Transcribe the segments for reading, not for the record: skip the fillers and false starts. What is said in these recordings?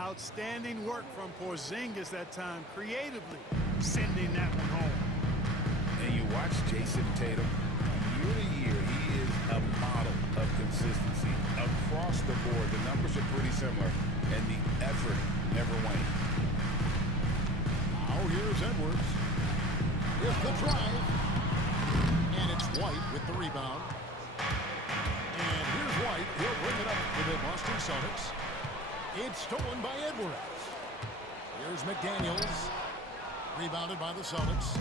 Outstanding work from Porzingis that time, creatively sending that one home. And you watch Jason Tatum, year to year, he is a model of consistency. Across the board, the numbers are pretty similar, and the effort never wanes. Now here's Edwards. Here's the drive. And it's White with the rebound. And here's White. He'll bring it up for the Boston Celtics. It's stolen by Edwards. Here's McDaniels. Rebounded by the Celtics.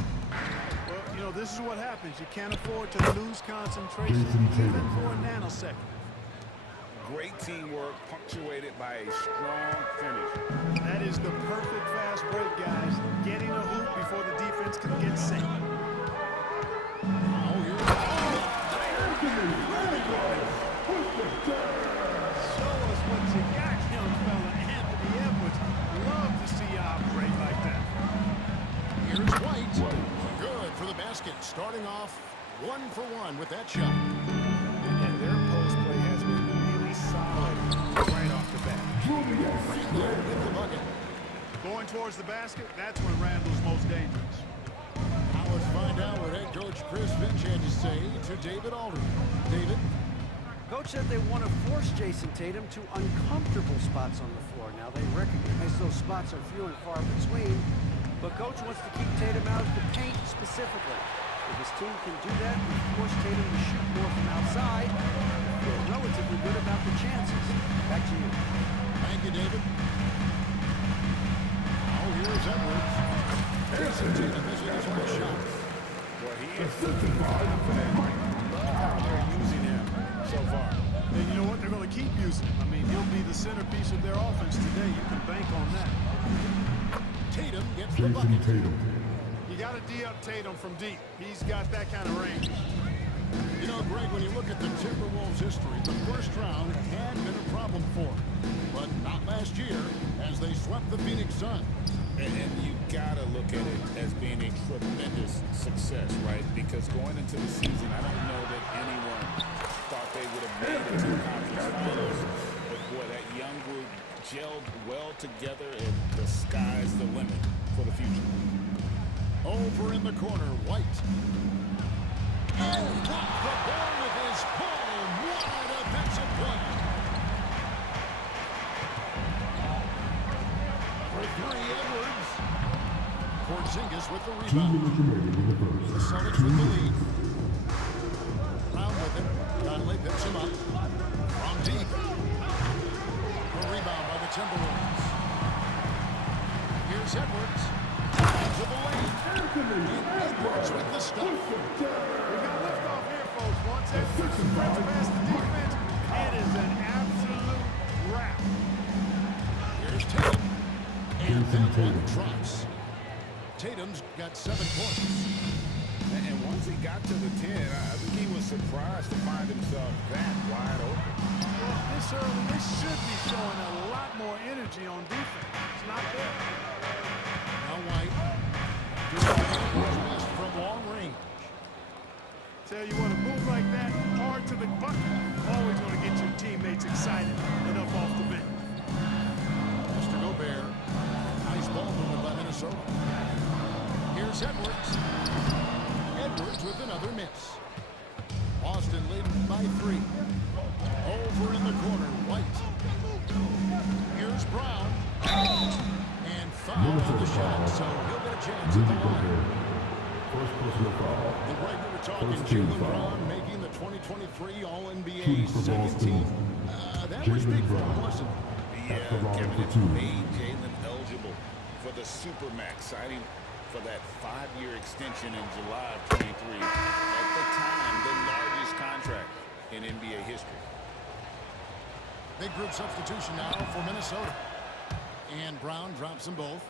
Well, you know, this is what happens. You can't afford to lose concentration even for a nanosecond. Great teamwork punctuated by a strong finish. That is the perfect fast break, guys. Getting a hoop before the defense can get set. Oh, here Show us what you got, young fella. Anthony Edwards. Love to see you operate like that. Here's White. Good for the basket. Starting off 1-for-1 with that shot. And their post play has been really solid right off the bat. With the bucket. Going towards the basket, that's when Randall's most dangerous. Now let's find out what head coach Chris Finch had to say to David Aldridge. David? Coach said they want to force Jason Tatum to uncomfortable spots on the floor. Now, they recognize those spots are few and far between, but Coach wants to keep Tatum out of the paint specifically. If his team can do that and force Tatum to shoot more from outside, they feel relatively good about the chances. Back to you. Thank you, David. Now here's Edwards. Jason Tatum missing his own shot. Well, he is confident. Love how they're using him so far. And you know what? They're going to keep using him. I mean, he'll be the centerpiece of their offense today. You can bank on that. Tatum gets the bucket. You got to D up Tatum from deep. He's got that kind of range. You know, Greg, when you look at the Timberwolves' history, the first round had been a problem for them. But not last year, as they swept the Phoenix Suns. And you gotta look at it as being a tremendous success, right? Because going into the season, I don't know that anyone thought they would have made it to the conference finals. But boy, that young group gelled well together, and the sky's the limit for the future. Over in the corner, White. And got the ball with his palm. What a defensive play. For three, Edwards. Porzingis with the rebound. The Celtics with the lead. Brown with it. Conley picks him up. From deep. The rebound by the Timberwolves. Here's Edwards. To the lane. And Edwards with the stop. We got liftoff here, folks. Once Edwards sprints past the defense, it is an absolute wrap. Here's Tatum. And that one drops. Tatum's got 7 points. And once he got to the 10, I think he was surprised to find himself that wide open. Well, this early, they should be showing a lot more energy on defense. It's not there. Now White. Doing from long range. Tell you what, a move like that, hard to the bucket, always going to get your teammates excited and up off the bench. Mr. Gobert. Nice ball movement by Minnesota. Here's Edwards. Edwards with another miss. Boston leading by 3. Over in the corner, White. Here's Brown. And foul on the shot, so he'll get a chance at the line. First personal foul. And right, we were talking Jaylen Brown making the 2023 All-NBA second team. That was big for him, wasn't it? Yeah, Kevin, it made Jaylen eligible for the Supermax, signing for that 5-year extension in July of 23. At the time, the largest contract in NBA history. Big group substitution now for Minnesota. And Brown drops them both.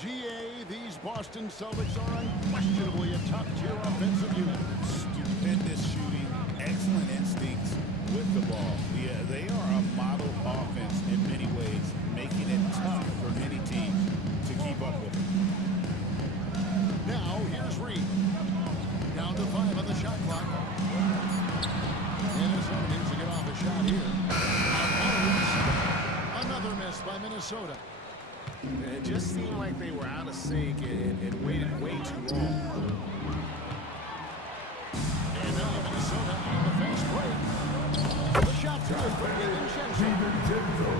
GA, these Boston Celtics are unquestionably a top-tier offensive unit. Stupendous shooting, excellent instincts with the ball. Yeah, they are a model offense in many ways, making it tough for many teams to keep up with it. Now, here's Reed. Down to 5 on the shot clock. Minnesota needs to get off a shot here. Another miss miss by Minnesota. It just seemed like they were out of sync and waited way too long. And now Minnesota on the fast break. The shot to the from DiVincenzo.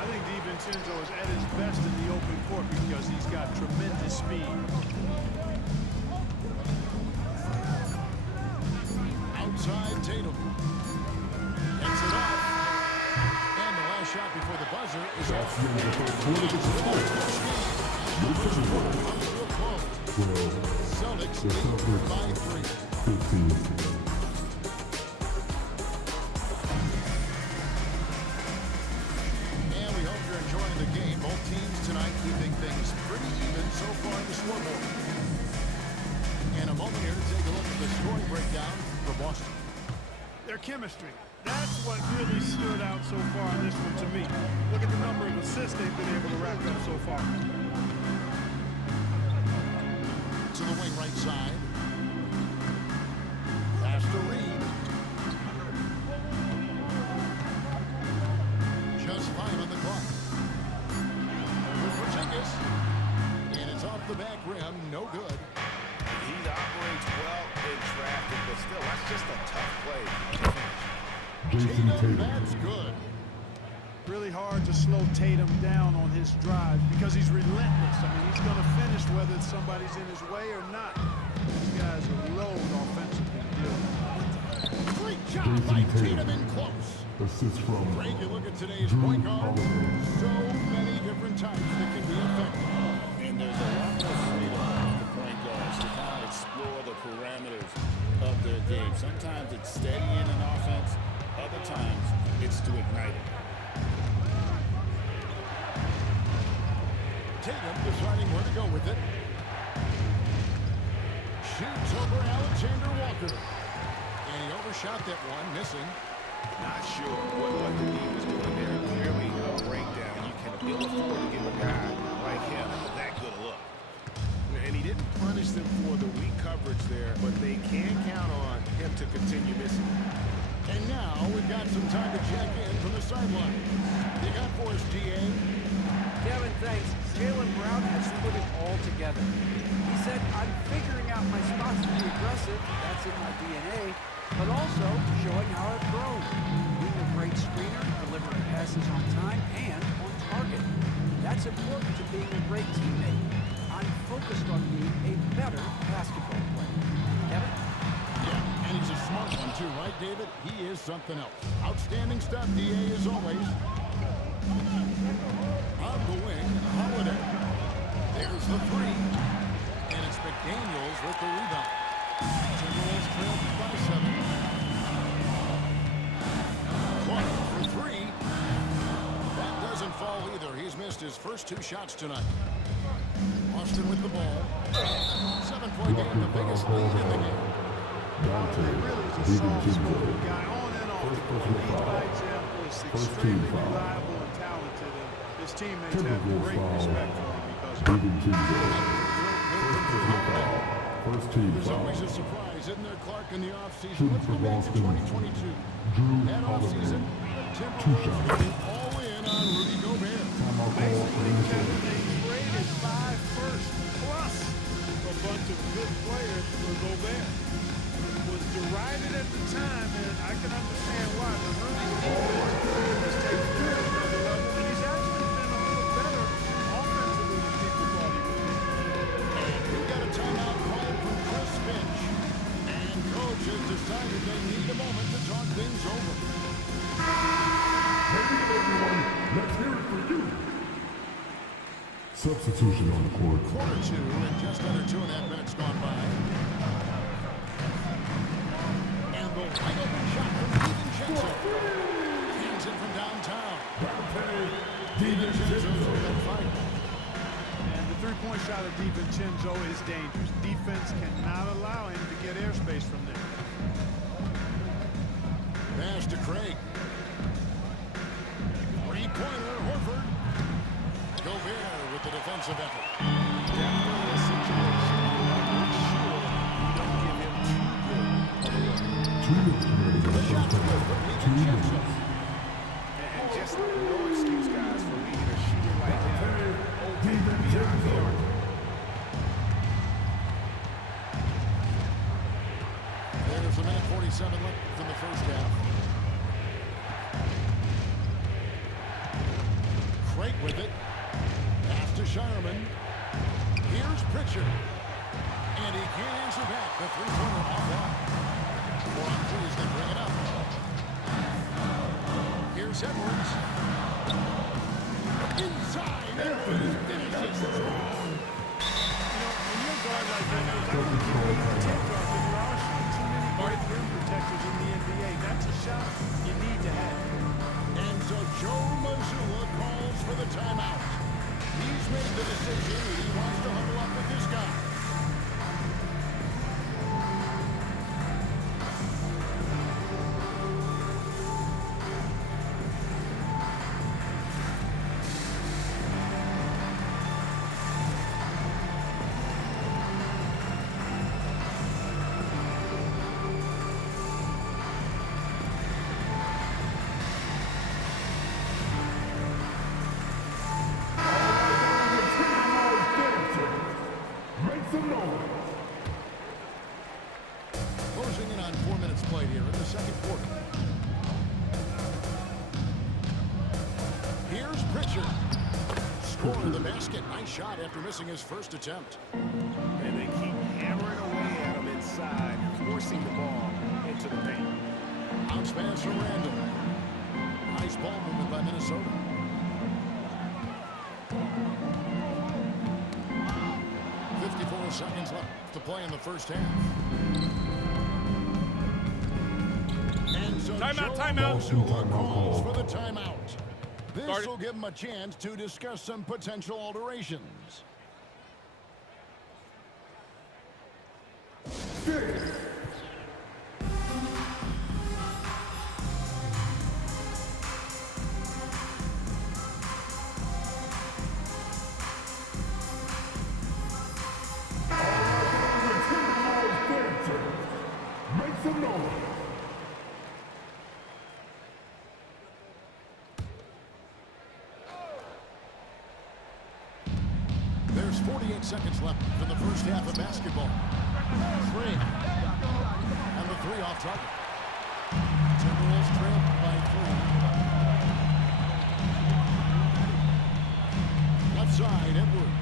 I think DiVincenzo is at his best in the open court because he's got tremendous speed. Outside Tatum. Gets it off. And the last shot before the buzzer is off. Real close. Celtics lead by 3. And we hope you're enjoying the game. Both teams tonight keeping things pretty even so far in the scoreboard. And a moment here to take a look at the scoring breakdown for Boston. Their chemistry. That's what really stood out so far in this one to me. Look at the number of assists they've been able to rack up so far. To the wing right side. Pass to Reed. Just 5 on the clock. Over for Jenkins. And it's off the back rim. No good. He operates well in traffic, but still, that's just a tough play. Tatum, that's good. Really hard to slow Tatum down on his drive because he's relentless. I mean, he's going to finish whether somebody's in his way or not. These guys are load offensively. Great job by Tatum in close. Assist from Great, you look at today's point guard. So many different types that can be effective. And there's a lot more freedom for the point guards to kind of explore the parameters of their game. Sometimes it's steadying an offense. Other times, it's to ignite it. Tatum deciding where to go with it. Shoots over Alexander Walker. And he overshot that one, missing. Not sure what the team was doing there. Clearly a breakdown. You can ill afford to give a guy like him that good a look. And he didn't punish them for the weak coverage there, but they can count on him to continue missing. And now we've got some time to check in from the sideline. You got for us, GA. Kevin, thanks. Jaylen Brown has put it all together. He said, I'm figuring out my spots to be aggressive. That's in my DNA. But also showing how I've grown. Being a great screener, delivering passes on time and on target. That's important to being a great teammate. I'm focused on being a better basketball player. Kevin? Yeah, and he's a smart one too, right, David? He is something else. Outstanding stuff, DA, as always. On the wing, Holiday. There's the 3. And it's McDaniels with the rebound. Timberwolves trail by 7. Clark for 3. That doesn't fall either. He's missed his first 2 shots tonight. Austin with the ball. 7-point game, the biggest lead in the game. Really is a soft-spoken guy on and off the court. Lead by example. Is extremely reliable and talented, and his teammates have great respect for him because of First team There's foul. always a surprise, isn't there, Clark, in the offseason? Shooting Let's for go back to Boston. 2022. That offseason, Timberwolves shots. went all in on Rudy Gobert. Timeout call for Minnesota. they traded 5 firsts plus a bunch of good players for Gobert. Was derided at the time, and I can understand why. But Rudy's defense has taken to another level, and he's actually been a little better offensively than people thought he would be. And we got a timeout call from Chris Finch. And coach has decided they need a moment to talk things over. Hey everyone, let's hear it for you. Substitution on the court. Quarter 2 and just under 2.5 minutes gone by. And the wide open shot from DiVincenzo. Hands it from downtown. DiVincenzo's got fight. And the three-point shot of DiVincenzo is dangerous. Defense cannot allow him to get airspace from there. Pass to Craig. Three-pointer, Horford. Gobert with the defensive effort. Definitely a situation where I'm sure we don't give him too good. The shot to good from DiVincenzo. And just no excuse, guys, for leaving a with it. Pass to Shireman. Here's Pritchard. And he can't answer back. The three-pointer offline. 4 on 3 as they bring it up. Here's Edwards. Inside. Edwards finishes strong. When you're a guard like that, I think you need to take off in your arsenal. Too many great rim protectors in the NBA. That's a shot you need to have. And so Joe Mazzulla calls for the timeout. He's made the decision. He wants to huddle up with this guy. Make some noise. Closing in on 4 minutes played here in the second quarter. Here's Pritchard. Scoring the basket. Nice shot after missing his first attempt. And they keep hammering away at him inside, forcing the ball into the paint. Bounce pass from Randall. Nice ball movement by Minnesota. Seconds left to play in the first half. And so Timeout. calls for the timeout. This will give him a chance to discuss some potential alterations. Make some noise. There's 48 seconds left in the first half of basketball. Three. And the three off target. Timberwolves trail by 3. Left side, Edwards.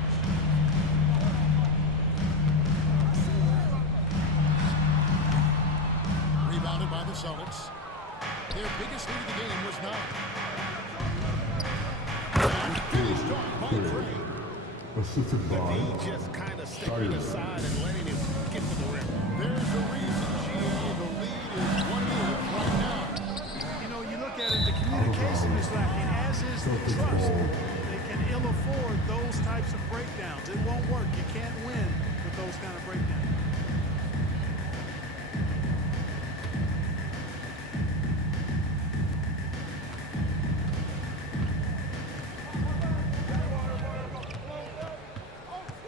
Rebounded by the Celtics. Their biggest lead of the game was 9. And finished off by Trey. Assisted by He just kind of stepping aside and letting him get to the rim. There's a reason, GA. The lead is 1-8 right now. You know, you look at it, the communication is lacking, as is the trust. They can ill afford those types of breakdowns. It won't work. You can't win with those kind of breakdowns.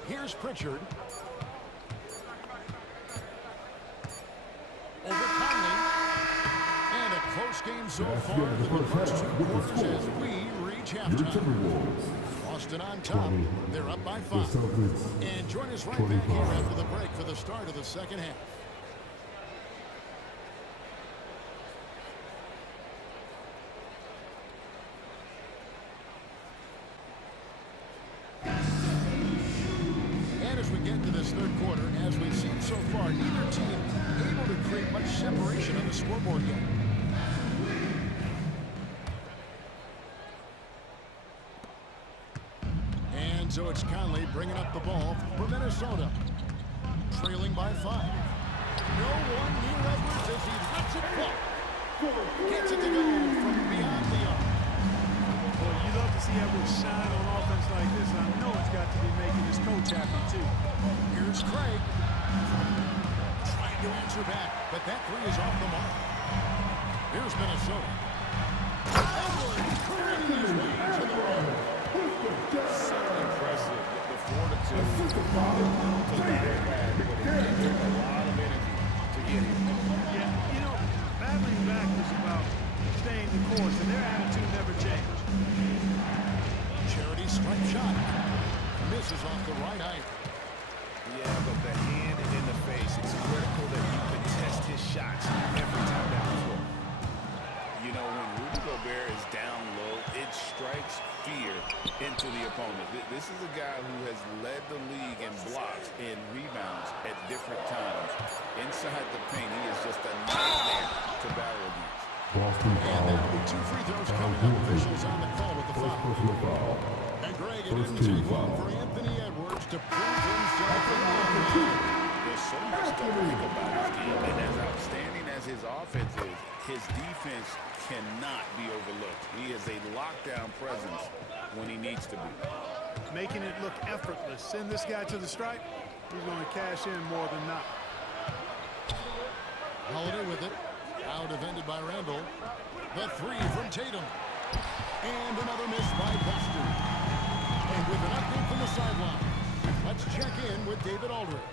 Here's Pritchard. Over Conley. And a close game so far in the first 2 quarters as we reach your halftime. Timberwolves. Boston on top. They're up by The 5. Celtics. And join us right back here after the break for the start of the second half. And as we get into this third quarter, as we've seen so far, neither team able to create much separation on the scoreboard yet. And so it's Conley bringing up the ball for Minnesota. Trailing by 5. No one near Edwards as he lets it fall. Gets it to go from beyond the arc. Boy, you love to see Edwards shine on offense like this. I know it's got to be making his coach happy, too. Here's Craig. Trying to answer back, but that 3 is off the mark. Here's Minnesota. Edwards curling his way to the rim. So impressive. The fortitude to let it back, but it took a lot of energy to get him. Yeah, you know, battling back is about staying the course, and their attitude never changed. Charity stripe shot. Misses off the right eye. Yeah, but the hand in the face, it's critical that you contest his shots every time down the floor. You know, when Rudy Gobert is down low, it strikes fear into the opponent. This is a guy who has led the league in blocks and rebounds at different times. Inside the paint, he is just a nightmare to battle against. Boston And foul. that'll be 2 free throws coming up. Officials on the call with the First foul. personal foul. And Greg, it First didn't team take long foul. for Anthony Edwards to prove himself in the There's so much to think about his game, and as outstanding as his offense is, his defense cannot be overlooked. He is a lockdown presence when he needs to be. Making it look effortless. Send this guy to the stripe, he's going to cash in more than not. Holiday with it. Now defended by Randall. The three from Tatum. And another miss by Boston. And with an update from the sideline, let's check in with David Aldridge.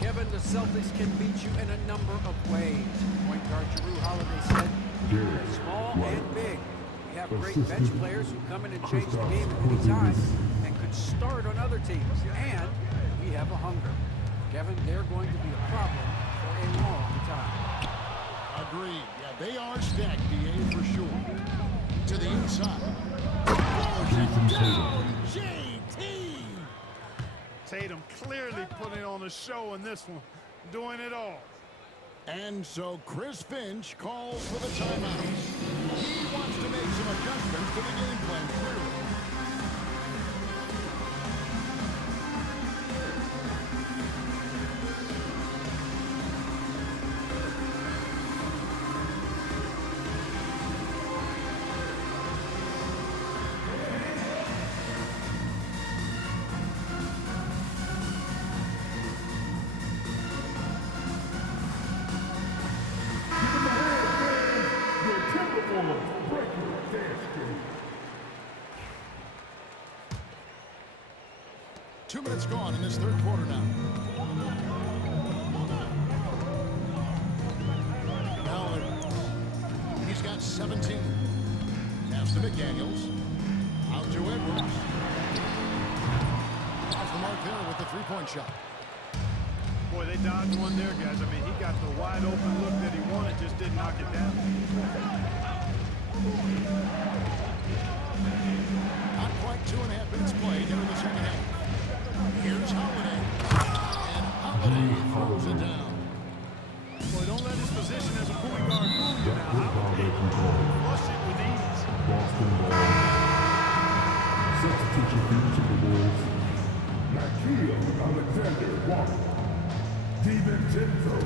Kevin, the Celtics can beat you in a number of ways. Point guard Jrue Holiday said, Derek small White. and big. We have great Assistant bench players who come in and change the game at any time and could start on other teams. And we have a hunger. Kevin, they're going to be a problem for a long time. Agreed. Yeah, they are stacked, DA, for sure. To the inside. Jason Tatum. JT! Tatum clearly putting on a show in this one, doing it all. And so Chris Finch calls for the timeout. He wants to make some adjustments to the game plan, clearly. Your typical breaking dance game. 2 minutes gone in this third quarter now. Now he's got 17. Pass to McDaniels. Out to Edwards. Off the mark there with the three-point shot. Boy, they dodged one there, guys. I mean, he got the wide open look that he wanted, just didn't knock it down. Not quite 2.5 minutes played here in the second half. Here's Holiday. And Holiday throws it down. Boy, don't let his position as a point guard fool you now. That's How good would ball they control. flush it with ease? Boston ball. Substitution for the Timberwolves. Nikhil Alexander Walker. DiVincenzo.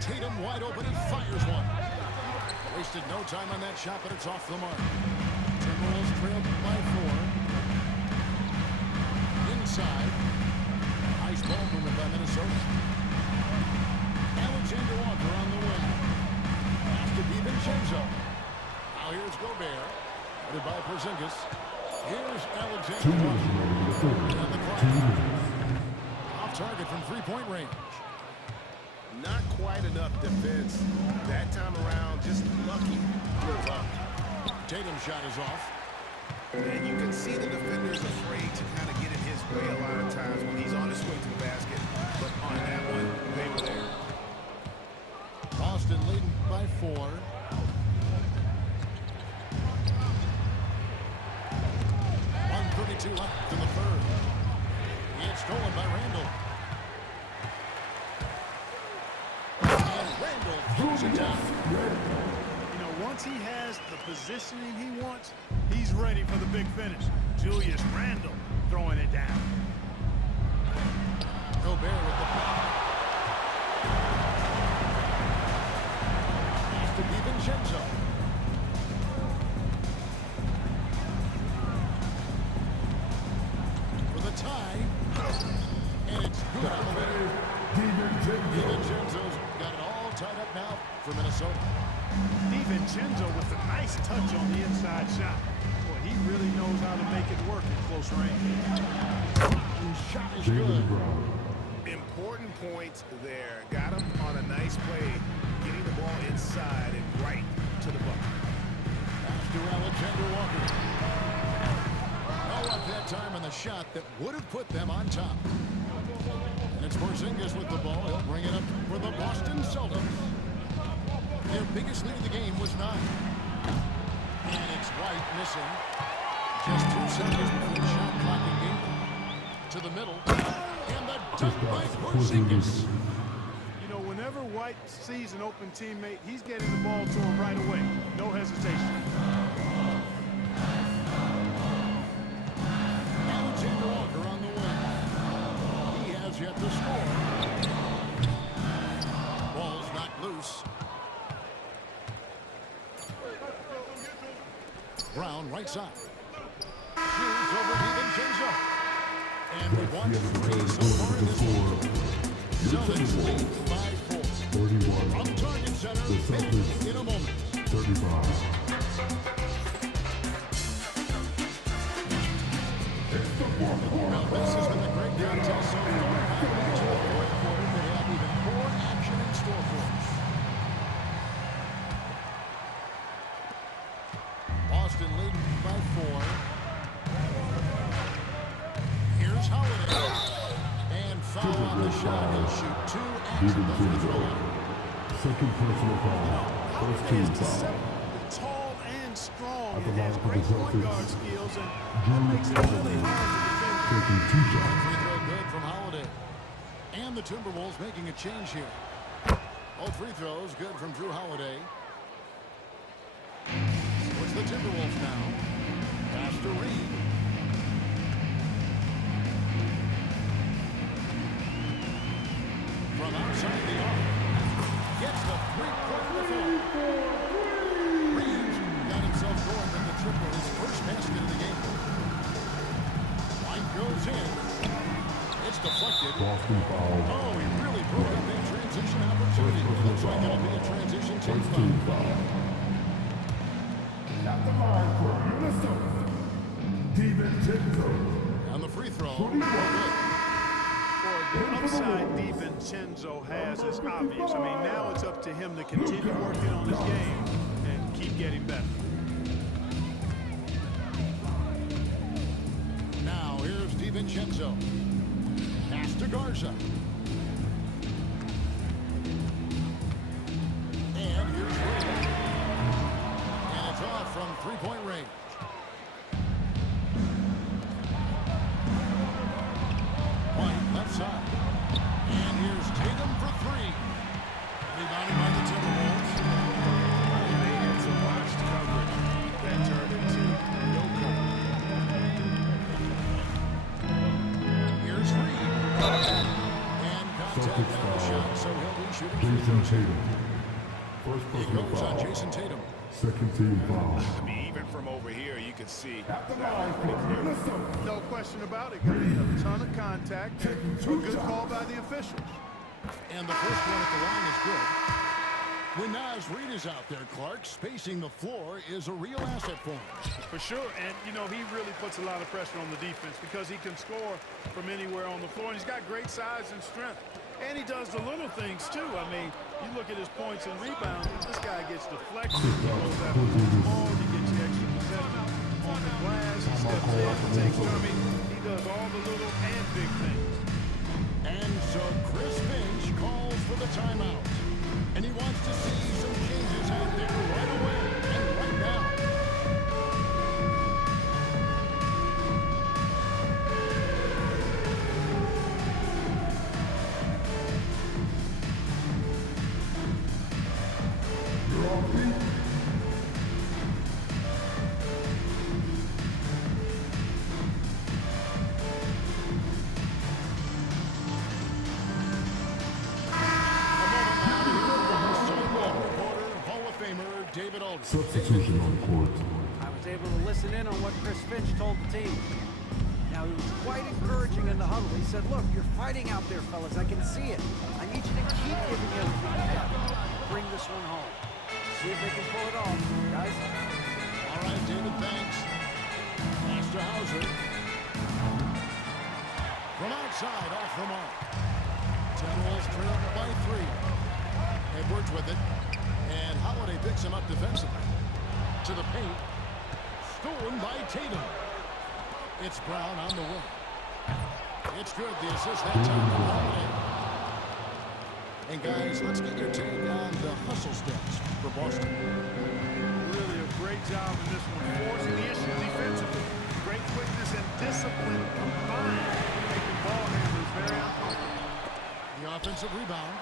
Tatum wide open and fires one. Wasted no time on that shot, but it's off the mark. Timberwolves trailed by 4. Inside. Nice ball movement by Minnesota. Alexander Walker on the wing. Pass to DiVincenzo. Now here's Gobert. Headed by Porzingis. Here's 2 Alexander minutes Walker. remaining in the third. And the 2 clock. minutes. Off target from three-point range. Not quite enough defense. That time around, just lucky. Drove up. Tatum's shot is off. And you can see the defender's afraid to kind of get in his way a lot of times when he's on his way to the basket. But on that one, they were there. Boston leading by 4. .132 left in the third. It's stolen by Randall. And Randall throws it down. You know, once he has the positioning he wants, he's ready for the big finish. Julius Randle throwing it down. Gobert with the block. Pass to DiVincenzo. For the tie. And it's good on the way. DiVincenzo's got it all tied up now for Minnesota. DiVincenzo with a nice touch on the inside shot. Boy, he really knows how to make it work at close range. And shot is Jalen good. Brown. Important point there. Got him on a nice play, getting the ball inside and right to the bucket. Pass to Alexander Walker. No luck that time on the shot that would have put them on top. And it's Porzingis with the ball. He'll bring it up for the Boston Celtics. biggest lead of the game was 9. And it's White missing. Just 2 seconds between shot clock and game. To the middle. And the dunk by Porzingis. You know, whenever White sees an open teammate, he's getting the ball to him right away. No hesitation. Alexander Walker on the wing. He has yet to score. Ball's knocked loose. Brown right side. Shoots over DiVincenzo. And we want 3 so far in this one. Celtics lead 5-4. 31. From target center, The Celtics. in a moment. 35. Now this has been a great contest so far. Halfway to the fourth quarter, they have even more action in store for us. Boston leading by 4. Here's Holiday. And foul on the shot. He'll shoot 2 after the free throw line. Second personal foul. First team foul. Tall and strong At the and has line for the great point Celtics, guard skills, and that makes it really hard to defend. Taking 2 shots. Free throw good from Holiday. And the Timberwolves making a change here. Both free throws good from Drew Holiday. It's the Timberwolves now. Pass to Reed. From outside the arc. Gets the three-point before. Reeves got himself going with the triple. His first basket of the game. Line goes in. It's deflected. Boston foul. Oh, he really broke up that transition opportunity. Looks like it'll be a transition team First foul. team foul. At the line for Minnesota. DiVincenzo. On the free throw. 21. The upside DiVincenzo has is obvious. I mean, now it's up to him to continue working on his game and keep getting better. Now here's DiVincenzo. Pass to Garza. And here's Reed. And it's off from three-point range. White left side. And here's Tatum for 3. Rebounded by the Timberwolves. They had some botched coverage that turned into no cover. Here's Reed. And contact Celtics on the foul. shot, so he'll be shooting free Jason throws. Tatum. First He personal goes on foul. Jason Tatum. Second team foul. I mean, even from over here, you can see At the that line was pretty for clear. Minnesota. No question about it. Got a ton of contact and a good call by the officials. And the first one at the line is good. When Naz Reid is out there, Clark, spacing the floor is a real asset for him. For sure, and you know, he really puts a lot of pressure on the defense because he can score from anywhere on the floor, and he's got great size and strength. And he does the little things too. I mean, you look at his points and rebounds, this guy gets deflections, he goes after the ball, he gets the extra possession on the glass, he steps in and takes, I mean, he does all the little and big things. And so Chris Finch calls for the timeout. And he wants to see some changes out there right away and right now. You're on beat. Substitution on the court. I was able to listen in on what Chris Finch told the team. Now, he was quite encouraging in the huddle. He said, look, you're fighting out there, fellas. I can see it. I need you to keep giving everything you got. Bring this one home. See if they can pull it off, guys. All right, David, thanks. Pass to Hauser. From outside, off the mark. Timberwolves trail by 3. Edwards with it. And Holiday picks him up defensively. To the paint. Stolen by Tatum. It's Brown on the wing. It's good. The assist that time from Holiday. And guys, let's get your take on the hustle stats for Boston. job in this one, forcing the issue defensively. Great quickness and discipline combined, making ball handlers very uncomfortable. The offensive rebound.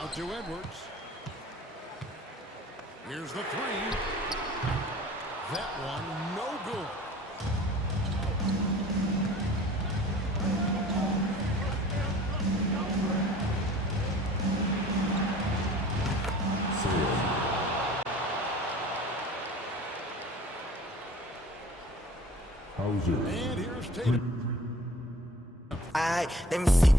Out to Edwards. Here's the three. That one no good. Hauser. And here's Tatum. Let me see.